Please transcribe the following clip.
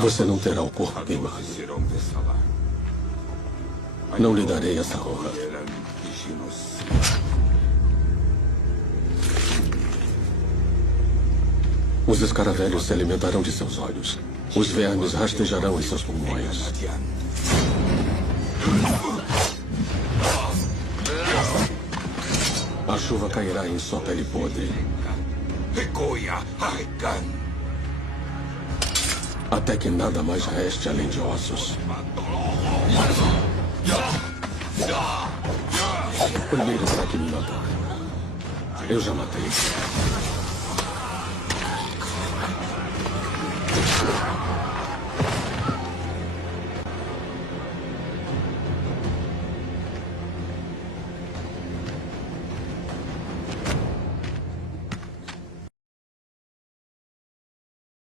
Você não terá o corpo queimado. Não lhe darei essa honra. Os escaravelhos se alimentarão de seus olhos. Os vermes rastejarão em seus pulmões. A chuva cairá em sua pele podre. Até que nada mais reste além de ossos. Primeiro terá que me matar. Eu já matei.